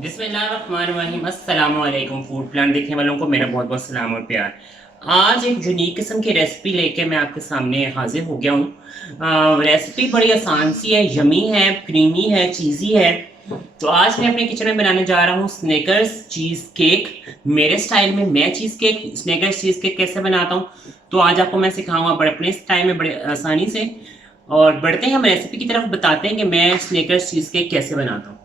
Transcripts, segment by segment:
बिस्मिल्लाहिर्रहमानिर्रहीम। अस्सलामु अलैकुम। फूड प्लान देखने वालों को मेरा बहुत बहुत सलाम और प्यार। आज एक यूनिक किस्म की रेसिपी लेके मैं आपके सामने हाजिर हो गया हूँ। रेसिपी बड़ी आसान सी है, यमी है, क्रीमी है, चीज़ी है। तो आज मैं अपने किचन में बनाने जा रहा हूँ स्नेकर्स चीज़ केक। मेरे स्टाइल में मैं cheese cake sneakers cheese cake कैसे बनाता हूँ, तो आज आपको मैं सिखाऊंगा बड़े अपने स्टाइल में, बड़े आसानी से। और बढ़ते हैं हम रेसिपी की तरफ, बताते हैं कि मैं स्नेकर्स चीज़ केक कैसे बनाता हूँ।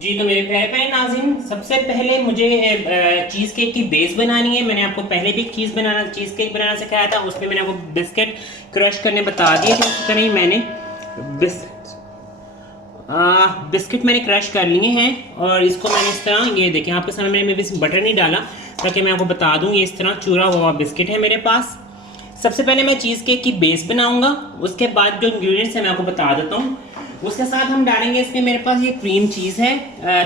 जी, तो मेरे प्यारे प्यारे नाज़रीन, सबसे पहले मुझे चीज़ केक की बेस बनानी है। मैंने आपको पहले भी चीज़ केक बनाना सिखाया था, उसमें मैंने आपको बिस्किट क्रश करने बता दिए थे। उसी तरह ही मैंने बिस बिस्किट मैंने क्रश कर लिए हैं और इसको मैंने इस तरह, ये देखें आपके सामने, मैंने इसमें बटर नहीं डाला ताकि मैं आपको बता दूं। ये इस तरह चूरा हुआ बिस्किट है मेरे पास। सबसे पहले मैं चीज़ केक की बेस बनाऊंगा, उसके बाद जो इंग्रेडिएंट्स हैं मैं आपको बता देता हूँ। उसके साथ हम डालेंगे इसमें, मेरे पास ये क्रीम चीज़ है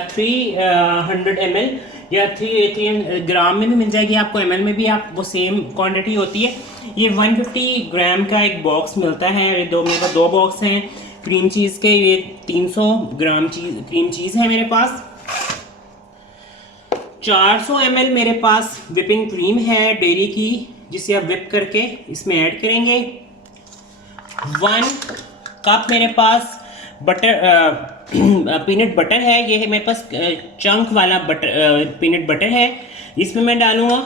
300 ml या 3 ग्राम में भी मिल जाएगी आपको, ml में भी आप, वो सेम क्वांटिटी होती है। ये 150 ग्राम का एक बॉक्स मिलता है। ये मेरे पास दो बॉक्स हैं क्रीम चीज़ के। ये 300 ग्राम क्रीम चीज़ है मेरे पास। 400 ml मेरे पास विपिंग क्रीम है डेयरी की, जिसे आप विप करके इसमें ऐड करेंगे। 1 कप मेरे पास बटर पीनट बटर है। ये है मेरे पास चंक वाला बटर, पीनट बटर है। इसमें मैं डालूंगा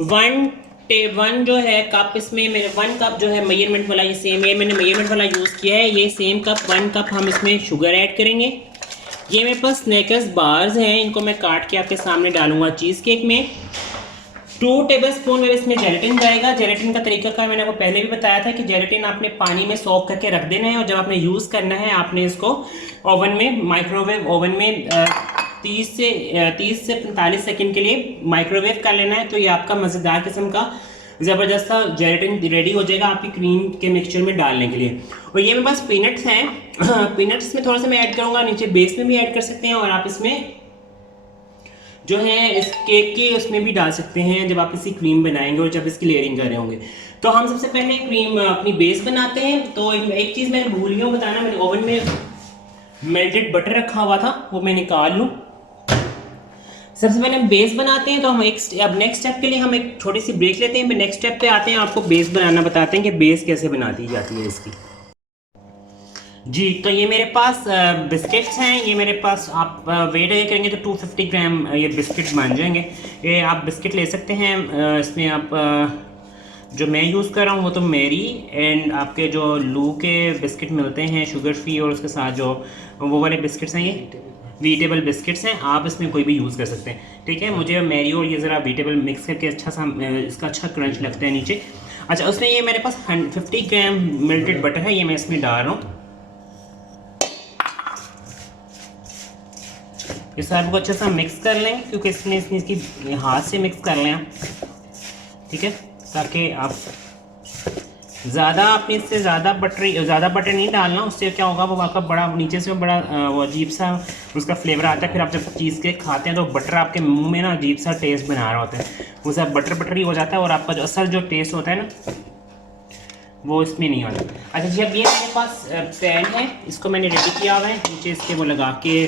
1 जो है कप, इसमें मेरे 1 कप जो है मेजरमेंट वाला, ये सेम है, मैंने मेजरमेंट वाला यूज़ किया है। ये सेम कप 1 कप हम इसमें शुगर ऐड करेंगे। ये मेरे पास स्नैकर्स बार्स हैं, इनको मैं काट के आपके सामने डालूंगा चीज़ केक में। 2 टेबल स्पून मेरे इसमें जेलेटिन जाएगा। जेलेटिन का तरीका का मैंने आपको पहले भी बताया था कि जेलेटिन आपने पानी में सोक करके रख देना है, और जब आपने यूज़ करना है आपने इसको ओवन में, माइक्रोवेव ओवन में 30 से 45 सेकंड के लिए माइक्रोवेव कर लेना है। तो ये आपका मज़ेदार किस्म का ज़बरदस्त सा जेलेटिन रेडी हो जाएगा आपकी क्रीम के मिक्सचर में डालने के लिए। और ये मेरे पास पीनट्स हैं पीनट्स में थोड़ा सा मैं ऐड करूँगा, नीचे बेस में भी ऐड कर सकते हैं, और आप इसमें जो है इस केक के उसमें भी डाल सकते हैं जब आप इसकी क्रीम बनाएंगे और जब इसकी लेयरिंग कर रहे होंगे। तो हम सबसे पहले क्रीम अपनी बेस बनाते हैं। तो एक चीज़ मैंने भूल गया बताना, मैंने ओवन में मेल्टेड बटर रखा हुआ था, वो मैं निकाल लूँ। सबसे पहले हम बेस बनाते हैं। तो हम अब नेक्स्ट स्टेप के लिए हम एक छोटी सी ब्रेक लेते हैं, फिर नेक्स्ट स्टेप पे आते हैं, आपको बेस बनाना बताते हैं कि बेस कैसे बनाती जाती है इसकी। जी, तो ये मेरे पास बिस्किट्स हैं। ये मेरे पास आप वेट अगर करेंगे तो 250 ग्राम ये बिस्किट बन जाएंगे। ये आप बिस्किट ले सकते हैं। इसमें आप जो मैं यूज़ कर रहा हूँ वो तो मेरी एंड आपके जो लू के बिस्किट मिलते हैं शुगर फ्री, और उसके साथ जो वो वाले बिस्किट्स हैं, ये वीटेबल बिस्किट्स हैं। आप इसमें कोई भी यूज़ कर सकते हैं, ठीक है। मुझे मेरी और ये ज़रा वीटेबल मिक्स करके अच्छा सा इसका अच्छा क्रंच लगता है नीचे। अच्छा, उसमें ये मेरे पास 50 ग्राम मेल्टेड बटर है, ये मैं इसमें डाल रहा हूँ। इस सारे को अच्छे से मिक्स कर लें, क्योंकि इसमें इसकी हाथ से मिक्स कर लें आप, ठीक है, ताकि आप ज़्यादा अपने इससे ज़्यादा बटर नहीं डालना। उससे क्या होगा, वो आपका बड़ा नीचे से बड़ा वो अजीब सा उसका फ्लेवर आता है। फिर आप जब चीज़ केक खाते हैं तो बटर आपके मुंह में ना अजीब सा टेस्ट बना रहा होता है, वो सब बटर ही हो जाता है, और आपका जो असल जो टेस्ट होता है ना वो इसमें नहीं आता। अच्छा जी, अब ये मेरे पास पैन है, इसको मैंने रेडी किया हुआ है, नीचे इसके वो लगा के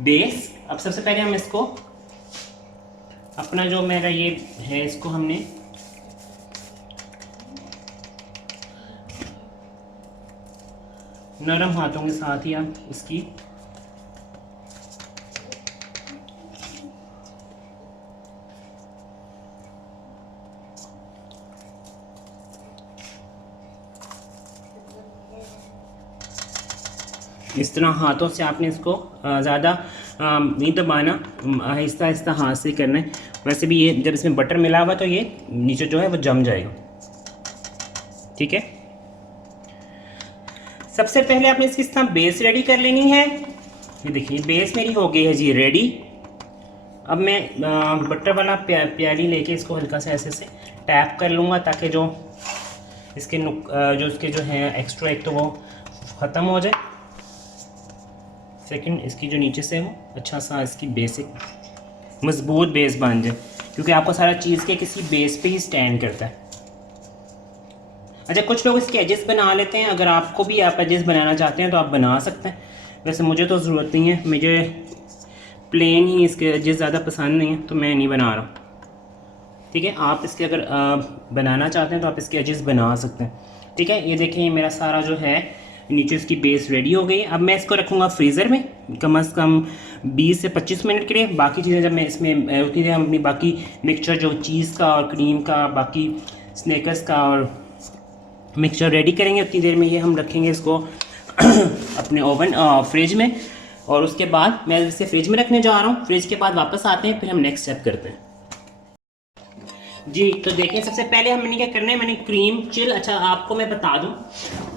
बेस। अब सबसे पहले हम इसको अपना जो मेरा ये है, इसको हमने नरम हाथों के साथ ही आप इसकी इस तरह हाथों से आपने इसको ज़्यादा नहीं दबाना, आहिस्ता आहिस्ता हाथ से करना है। वैसे भी ये जब इसमें बटर मिला हुआ तो ये नीचे जो है वो जम जाएगा, ठीक है। सबसे पहले आपने इसकी इस तरह बेस रेडी कर लेनी है। ये देखिए बेस मेरी हो गई है जी रेडी। अब मैं बटर वाला प्याली लेके इसको हल्का सा ऐसे से टैप कर लूँगा, ताकि जो इसके जो इसके जो है एक्स्ट्रा एक तो वो ख़त्म हो जाए, सेकंड इसकी जो नीचे से वो अच्छा सा इसकी बेसिक मजबूत बेस बन जाए, क्योंकि आपको सारा चीज़ के किसी बेस पे ही स्टैंड करता है। अच्छा, कुछ लोग इसके एजेस बना लेते हैं, अगर आपको भी आप एजेस बनाना चाहते हैं तो आप बना सकते हैं, वैसे मुझे तो ज़रूरत नहीं है, मुझे प्लेन ही इसके एजेस ज़्यादा पसंद नहीं है तो मैं नहीं बना रहा। ठीक है, आप इसके अगर बनाना चाहते हैं तो आप इसके एजेस बना सकते हैं। ठीक है, ये देखें, ये मेरा सारा जो है नीचे इसकी बेस रेडी हो गई है। अब मैं इसको रखूँगा फ्रीज़र में कम से कम 20 से 25 मिनट के लिए। बाकी चीज़ें जब मैं इसमें उतनी देर हम अपनी बाकी मिक्सचर जो चीज़ का और क्रीम का, बाकी स्नैकर्स का और मिक्सचर रेडी करेंगे, उतनी देर में ये हम रखेंगे इसको अपने ओवन फ्रिज में। और उसके बाद मैं इसे फ्रिज में रखने जा रहा हूँ। फ्रिज के बाद वापस आते हैं, फिर हम नेक्स्ट स्टेप करते हैं। जी, तो देखिए, सबसे पहले हमने क्या करना है, मैंने क्रीम चिल, अच्छा आपको मैं बता दूं,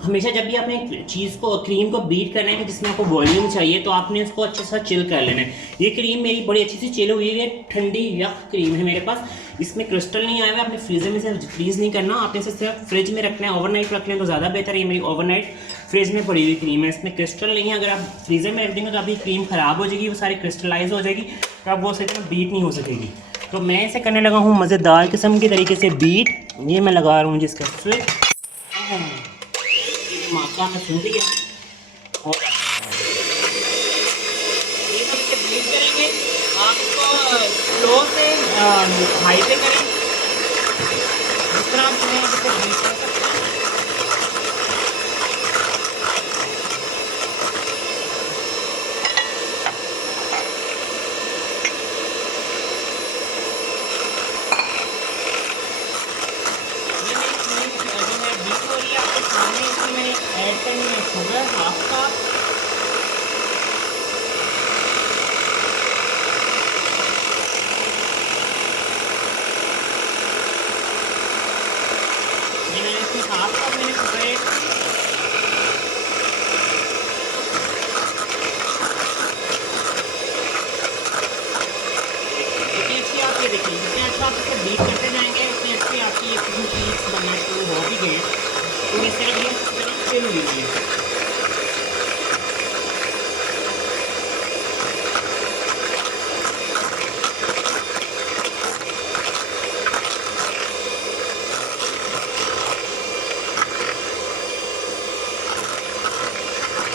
हमेशा जब भी आपने चीज़ को क्रीम को बीट करना है कि जिसमें आपको वॉल्यूम चाहिए, तो आपने उसको अच्छे से चिल कर लेना है। ये क्रीम मेरी बड़ी अच्छी सी चिल हुई है, ठंडी यख क्रीम है मेरे पास, इसमें क्रिस्टल नहीं आया हुआ। आपने फ्रीजर में से फ्रीज़ नहीं करना, आपने इसे सिर्फ फ्रिज में रखना है, ओवरनाइट रख लें तो ज़्यादा बेहतर है। ये मेरी ओवरनाइट फ्रिज में पड़ी हुई क्रीम है, इसमें क्रिस्टल नहीं है। अगर आप फ्रीजर में रख देंगे तो आपकी क्रीम ख़राब हो जाएगी, वो सारी क्रिस्टलाइज हो जाएगी, तो आप वो सही तरह बीट नहीं हो सकेगी। तो मैं इसे करने लगा हूँ मज़ेदार किस्म के तरीके से बीट। ये मैं लगा रहा हूँ जिसका स्विच, माका में सुन लिया और ये सब के बीट करेंगे। आपको स्लो से हाई पे करें, जिस तरह आप चाहें इसको बीट कर सकते हैं। ऐड करनी है शुगर हाफ कप, ये मैंने इसमें हाफ कप मैंने शुगर ऐड, जितनी अच्छी आप ये देखिए, जितने अच्छा आप इसे बीट करते जाएंगे उतनी अच्छी आपकी ये चीज़ बनना शुरू हो भी गई है। तो इस तरह ये चिल लीजिए।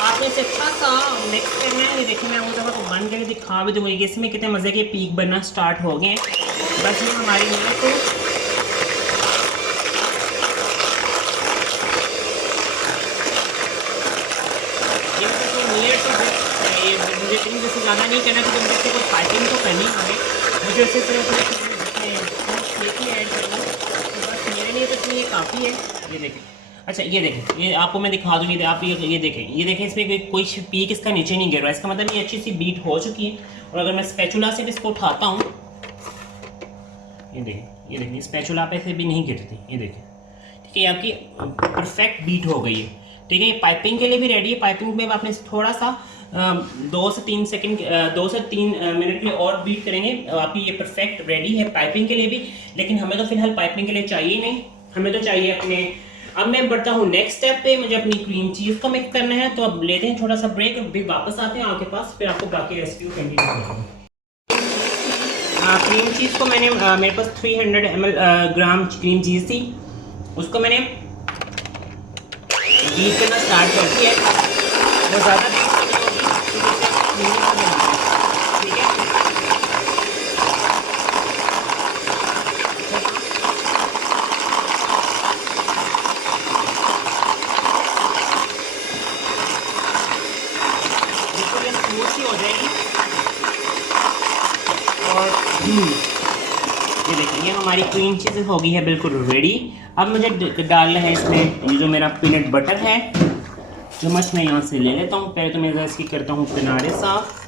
आपने इसे अच्छा सा मिक्स करना है। ये देखिए, मैं वो जब आपको बन करके दिखा भी दूँगी कि इसमें कितने मज़े के पीक बनना स्टार्ट हो गए हैं। बस ये हमारी जो है तो ये नियर टू ये मुझे इतनी जैसे ज़्यादा नहीं करना, क्योंकि मुझे कोई पाइपिंग तो करनी है, मुझे इसे सिर्फ ऐड करना, तो बस मेरे लिए तो इतनी ये काफ़ी है। ये देखें, अच्छा ये देखें, ये आपको मैं दिखा दूँ, आप ये देखें, इसमें कोई पीक इसका नीचे नहीं गिर रहा है, इसका मतलब ये अच्छी सी बीट हो चुकी है। और अगर मैं स्पैचुला से भी इसको उठाता हूँ, ये देखें स्पैचुला पे से भी नहीं गिरती, ये देखें। ठीक है, आपकी परफेक्ट बीट हो गई है। ठीक है, ये पाइपिंग के लिए भी रेडी है। पाइपिंग में आपने थोड़ा सा 2 से 3 सेकंड 2 से 3 मिनट के लिए और बीट करेंगे, आपकी ये परफेक्ट रेडी है पाइपिंग के लिए भी। लेकिन हमें तो फिलहाल पाइपिंग के लिए चाहिए नहीं, हमें तो चाहिए अपने। अब मैं बढ़ता हूँ नेक्स्ट स्टेप पे, मुझे अपनी क्रीम चीज़ को मिक्स करना है। तो अब लेते हैं छोटा सा ब्रेक, फिर वापस आते हैं आपके पास, फिर आपको बाकी रेसिपी कंटिन्यू करेंगे। क्रीम चीज़ को मैंने मेरे पास 300 ml ग्राम क्रीम चीज़ थी, उसको मैंने बीट करना स्टार्ट कर दिया है। वो ज़्यादा बीट नहीं होगी, ठीक है। बिल्कुल ये स्मूथ सी हो जाएगी। और ये देखिए, ये हमारी क्रीम चीज़ हो गई है बिल्कुल रेडी। अब मुझे डालना है इसमें ये जो मेरा पीनट बटर है, चम्मच मैं यहाँ से ले लेता हूँ। पहले तो मैं इसकी करता हूँ किनारे साफ।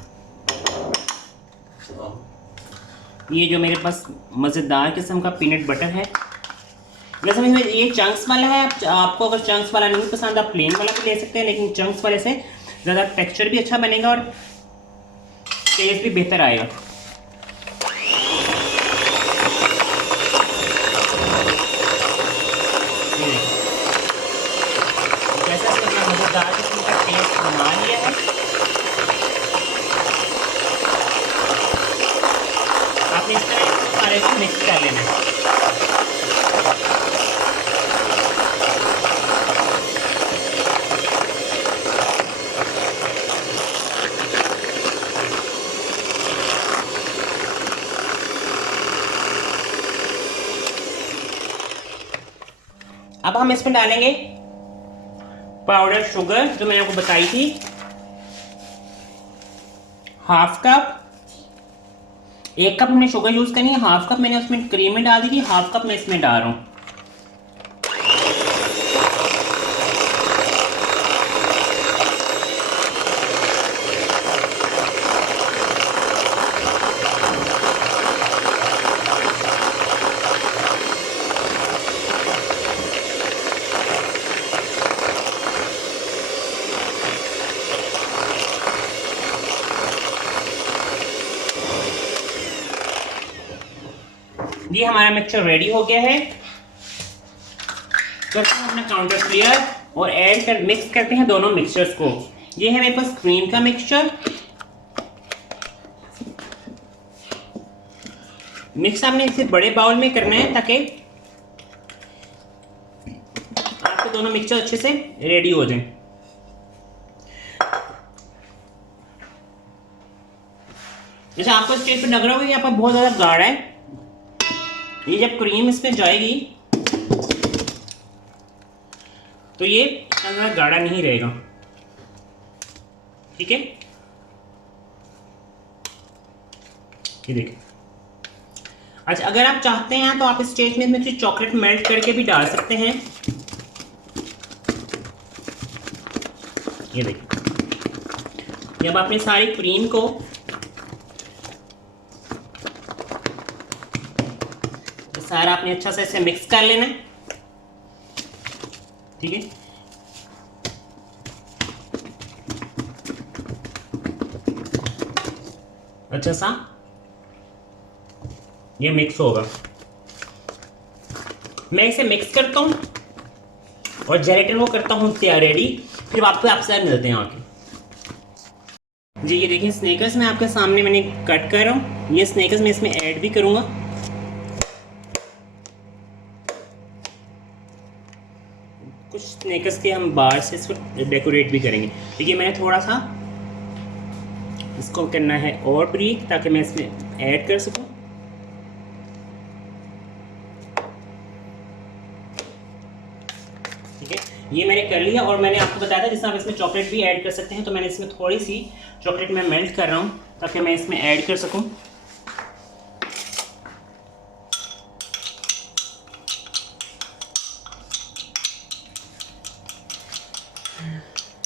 ये जो मेरे पास मज़ेदार किस्म का पीनट बटर है, वैसे में ये चंक्स वाला है। आपको अगर चंक्स वाला नहीं पसंद, आप प्लेन वाला भी ले सकते हैं, लेकिन चंक्स वाले से ज़्यादा टेक्सचर भी अच्छा बनेगा और टेस्ट भी बेहतर आएगा। जैसा कि अपना मज़ेदार किस्म का टेस्ट बना लिया है, इस तरह इसको सारे को मिक्स कर लेना है। अब हम इसमें डालेंगे पाउडर शुगर जो मैंने आपको बताई थी, हाफ कप। 1 कप हमने शुगर यूज करनी है, हाफ कप मैंने उसमें क्रीम में डाल दी थी, हाफ कप मैं इसमें डाल रहा हूँ। ये हमारा मिक्सचर रेडी हो गया है। करते हैं अपना काउंटर क्लियर और मिक्स करते हैं दोनों मिक्सचर्स को। ये है मेरे पास क्रीम का मिक्सचर। मिक्स आपने इसे बड़े बाउल में करना है ताकि आपके दोनों मिक्सचर अच्छे से रेडी हो जाएं। जैसे आपको स्टेज पे लग रहा होगा कि यहाँ पर बहुत ज़्यादा गाढ़ा है, ये जब क्रीम इसमें जाएगी तो ये इतना ज़्यादा गाढ़ा नहीं रहेगा। ठीक है, ये देखिए। अच्छा, अगर आप चाहते हैं तो आप इस स्टेज में इसमें चॉकलेट मेल्ट करके भी डाल सकते हैं। ये देखिए, जब आपने सारी क्रीम को सारा आपने अच्छा से इसे मिक्स कर लेना है। ठीक है, अच्छा सा ये मिक्स होगा। मैं इसे मिक्स करता हूं और जेलेटिन को करता हूं तैयार रेडी, फिर आपसे मिलते हैं आके। जी ये देखिए, स्नेकर्स मैं आपके सामने मैंने कट कर रहा हूं। ये स्नेकर्स मैं इसमें ऐड भी करूंगा। कुछ स्नेकर्स के हम बाहर से इसको डेकोरेट भी करेंगे। देखिए मैंने थोड़ा सा इसको करना है और ब्रीक ताकि मैं इसमें ऐड कर सकूं। ठीक है, ये मैंने कर लिया और मैंने आपको बताया था जैसे आप इसमें चॉकलेट भी ऐड कर सकते हैं, तो मैंने इसमें थोड़ी सी चॉकलेट मैं मेल्ट कर रहा हूं ताकि मैं इसमें ऐड कर सकूं।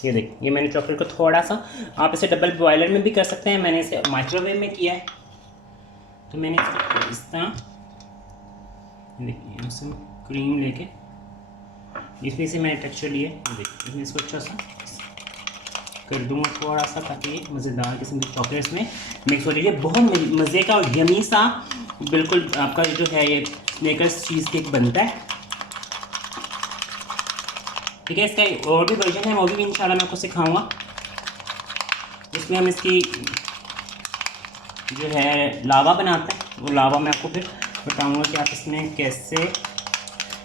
ये देखिए, ये मैंने चॉकलेट को थोड़ा सा, आप इसे डबल बॉयलर में भी कर सकते हैं, मैंने इसे माइक्रोवेव में किया है। तो मैंने इस तरह देखिए इसमें क्रीम लेके इसमें से मैंने टेक्सचर लिए, देखिए इसमें इसको अच्छा सा कर दूँगा थोड़ा सा ताकि मज़ेदार किस्म की चॉकलेट्स में मिक्स हो जाए। बहुत मज़े का और यमी सा बिल्कुल आपका जो है ये स्नेकर्स चीज़ केक बनता है। ठीक है, इसका और भी वर्जन है, वो भी इंशाल्लाह मैं आपको सिखाऊंगा। इसमें हम इसकी जो है लावा बनाते हैं, वो लावा मैं आपको फिर बताऊंगा कि आप इसमें कैसे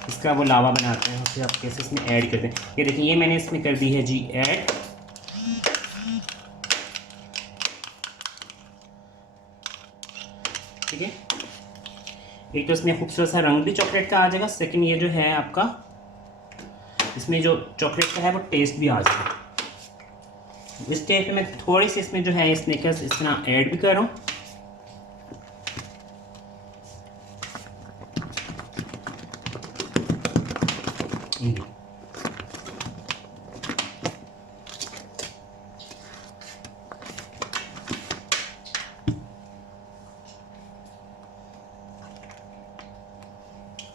इसका वो लावा बनाते हैं, फिर आप कैसे इसमें ऐड करते हैं। ये देखिए, ये मैंने इसमें कर दी है जी ऐड। ठीक है, एक तो इसमें खूबसूरत सा रंग भी चॉकलेट का आ जाएगा, सेकंड ये जो है आपका इसमें जो चॉकलेट का है वो टेस्ट भी आ जाएगा। इस टेस्ट में थोड़ी सी इसमें जो है स्नेकर्स इस तरह ऐड भी कर रहा हूँ।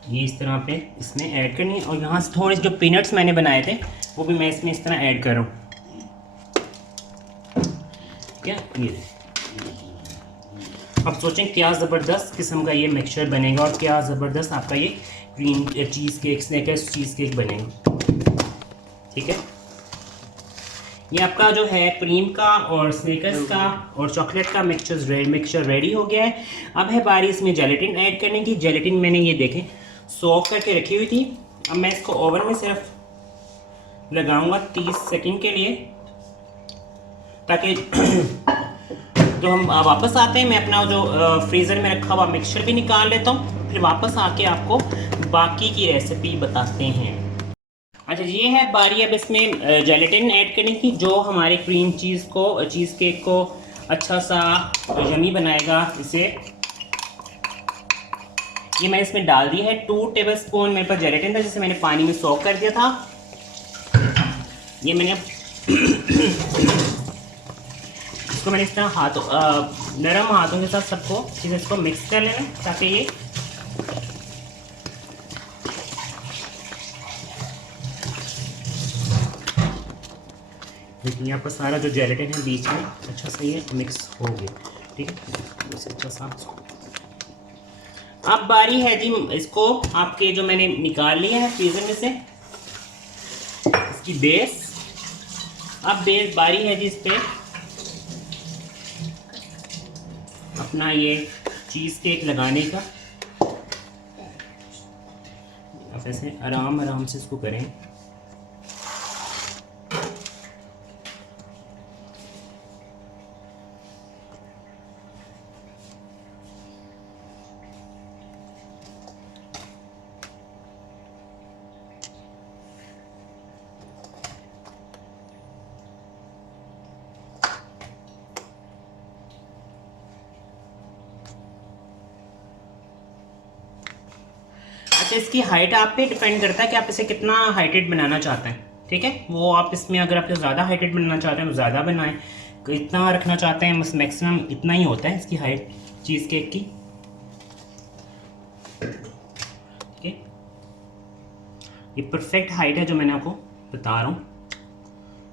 ये इस तरह पे इसमें ऐड करनी है और यहाँ से थोड़े जो पीनट्स मैंने बनाए थे वो भी मैं इसमें इस तरह ऐड कर रहा हूँ। क्या ये अब सोचें क्या ज़बरदस्त किस्म का ये मिक्सचर बनेगा और क्या ज़बरदस्त आपका ये cream cheese cake sneakers cheese cake बनेगा। ठीक है, ये आपका जो है क्रीम का और स्निकर्स का और चॉकलेट का मिक्सचर रेडी हो गया है। अब है बारी इसमें जेलेटिन ऐड करने की। जेलेटिन मैंने ये देखें सोक करके रखी हुई थी। अब मैं इसको ओवन में सिर्फ लगाऊंगा 30 सेकंड के लिए, ताकि तो हम वापस आते हैं। मैं अपना जो फ्रीज़र में रखा हुआ मिक्सचर भी निकाल लेता हूँ, फिर वापस आके आपको बाकी की रेसिपी बताते हैं। अच्छा, ये है बारी अब इसमें जेलेटिन ऐड करने की, जो हमारे क्रीम चीज़ केक को अच्छा सा यमी बनाएगा। इसे ये मैंने इसमें डाल दी है 2 टेबलस्पून मेरे पास जेलेटिन था, जिसे मैंने पानी में सोक कर दिया था। ये मैंने इसको मैंने इस तरह नरम हाथों के साथ सबको चीज़ इसको मिक्स कर लेना, ताकि ये देखिए यहाँ पर सारा जो जेलेटिन है बीच में अच्छा सा ये मिक्स हो गया। ठीक है, इसे अच्छा सा। अब बारी है जी इसको आपके जो मैंने निकाल लिया है फ्रीजर में से, इसकी बेस। अब बेस बारी है जी इस पे अपना ये चीज़ केक लगाने का। आप ऐसे आराम से इसको करें। अच्छा, इसकी हाइट आप पे डिपेंड करता है कि आप इसे कितना हाइटेड बनाना चाहते हैं। ठीक है, वो आप इसमें अगर आप ज़्यादा हाइटेड बनाना चाहते हैं तो ज़्यादा बनाएं, इतना रखना चाहते हैं बस मैक्सिमम इतना ही होता है इसकी हाइट चीज़ केक की। ठीक है, ये परफेक्ट हाइट है जो मैंने आपको बता रहा हूँ।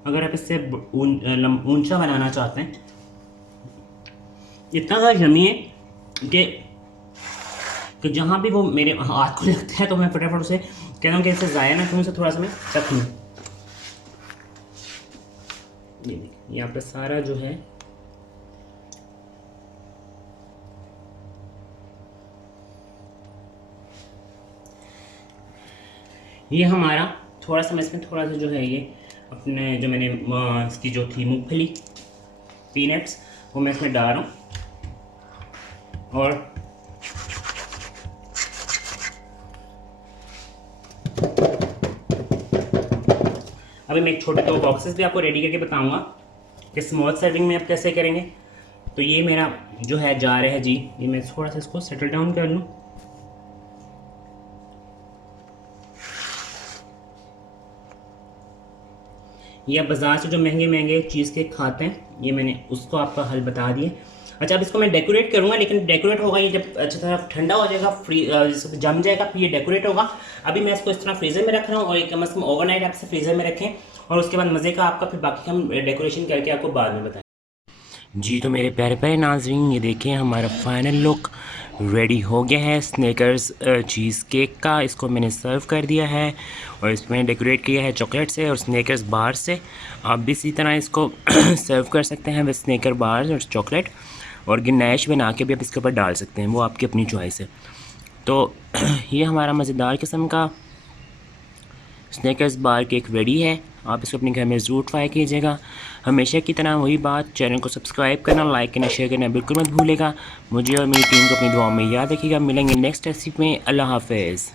अगर आप इससे ऊंचा बनाना चाहते हैं, इतना सा जमिए कि जहाँ भी वो मेरे हाथ को लगता है तो मैं फटाफट उसे कहता हूँ कि इसे ज़ाया ना करूँ, उसे थोड़ा सा मैं चख लूँ। यहाँ पे सारा जो है ये हमारा थोड़ा सा, मैं इसमें थोड़ा सा जो है ये अपने जो मैंने इसकी जो थी मूंगफली पीनट्स वो मैं इसमें डाल रहा हूँ। और अभी मैं एक छोटे 2 बॉक्सेस भी आपको रेडी करके बताऊंगा कि स्मॉल सर्विंग में आप कैसे करेंगे। तो ये मेरा जो है जार है जी, ये मैं थोड़ा सा इसको सेटल डाउन कर लूँ। ये आप बाज़ार से जो महंगे चीज़ केक खाते हैं, ये मैंने उसको आपका हल बता दिए। अच्छा, अब इसको मैं डेकोरेट करूँगा, लेकिन डेकोरेट होगा ये जब अच्छी तरह ठंडा हो जाएगा, जम जाएगा, फिर ये डेकोरेट होगा। अभी मैं इसको इस तरह फ्रीज़र में रख रहा हूँ, और एक कम से कम ओवरनाइट आप इसे फ्रीज़र में रखें, और उसके बाद मज़े का आपका फिर बाकी हम डेकोरेशन करके आपको बाद में बताएं। जी, तो मेरे प्यारे प्यारे नाज़रीन, ये देखें हमारा फाइनल लुक रेडी हो गया है स्निकर्स चीज़ केक का। इसको मैंने सर्व कर दिया है और इसमें डेकोरेट किया है चॉकलेट से और स्निकर्स बार से। आप भी इसी तरह इसको सर्व कर सकते हैं विद स्निकर बार्स और चॉकलेट, और गिनाइश बना के भी आप इसके ऊपर डाल सकते हैं, वो आपकी अपनी चॉइस है। तो ये हमारा मज़ेदार किस्म का स्निकर्स बार केक रेडी है। आप इसको अपने घर में ज़रूर ट्राई कीजिएगा। हमेशा की तरह वही बात, चैनल को सब्सक्राइब करना, लाइक करना, शेयर करना बिल्कुल मत भूलेगा। मुझे और मेरी टीम को अपनी दुआओं में याद रखिएगा। मिलेंगे नेक्स्ट रेसिपी में। अल्लाह हाफ़िज़।